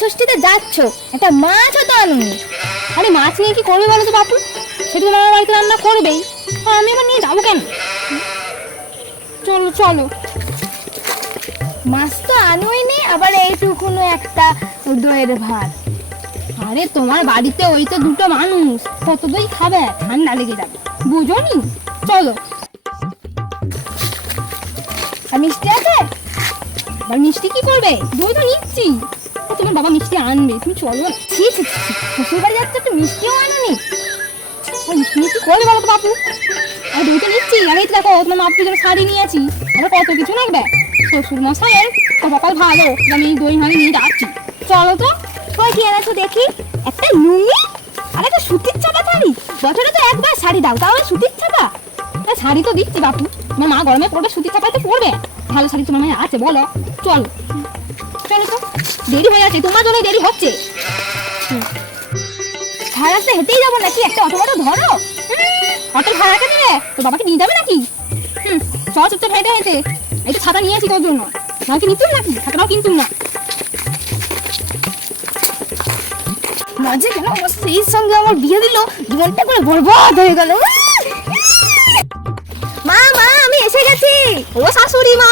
ষষ্ঠীতে যাচ্ছ? একটা মাছও তো আনুনি। আরে মাছ নিয়ে কি করবে বলো তো বাপু? সেটা তো আমার বাড়িতে রান্না করবেই। আমি আবার নিয়ে যাব কেন? চলো চলো। মাছ তো আনুই নি আবার এইটুকুনো একটা দইয়ের ভাত। আরে তোমার বাড়িতে ওই তো দুটো মানুষ। কত দই খাবে? ঠান্ডা লেগে যাবে। বুঝো নি চলো মিষ্টি আছে? মিষ্টি কি করবে? দই তো নিচ্ছি। তুমি চলো। ছি ছি। শ্বশুর বাড়ি যাচ্ছ একটু মিষ্টিও আনুনি। আর, মিষ্টি নিয়ে কি করবে বলো তো বাপু। আর তো নিচ্ছি। এই তো দেখো, তোমার মাপকে জন্য শাড়ি নিয়েছি। আরও, কত কিছু লাগবে? শ্বশুর মশাইয়ের কপাল ভালো। আমি দই মানে নিয়ে যাচ্ছি। চলো তো কই কি এনেছো দেখি? একটা লুঙ্গি আর একটা সুতির চাপা শাড়ি। বছরে তো একবার শাড়ি দাও, তাহলে সুতির চাপা শাড়ি তো দিচ্ছি বাপু। তোমার মা গরমে পড়বে, সুতির চাপাইতে পড়বে ভালো শাড়ি তোমার মায়ের আছে, বলো। চলো। চলো দেরি হয়ে যাচ্ছে, তোমার জন্য দেরি হচ্ছে। সারা হেঁটেই যাব নাকি? একটা অটো অটো ধরো। অটো ভাড়া কে দেবে তোর বাবাকে নিয়ে যাবে নাকি? হুম চ চুপচাপ হেঁটে হেঁটে। এই তো ছাতা নিয়েছি তোর জন্য। নাকি নিতুম নাকি? ছাতাটাও কিনতুম না। মাঝে কেন? আমার স্ত্রীর সঙ্গে আমার বিয়ে দিল। জীবনটা করে বরবাদ হয়ে গেল। মা মা, আমি এসে গেছি। ও শাশুড়ি মা,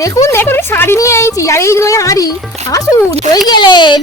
দেখুন দেখুন। শাড়ি নিয়ে এসেছি আর এই দুই হাঁড়ি। আসুন হয়ে গেলেন।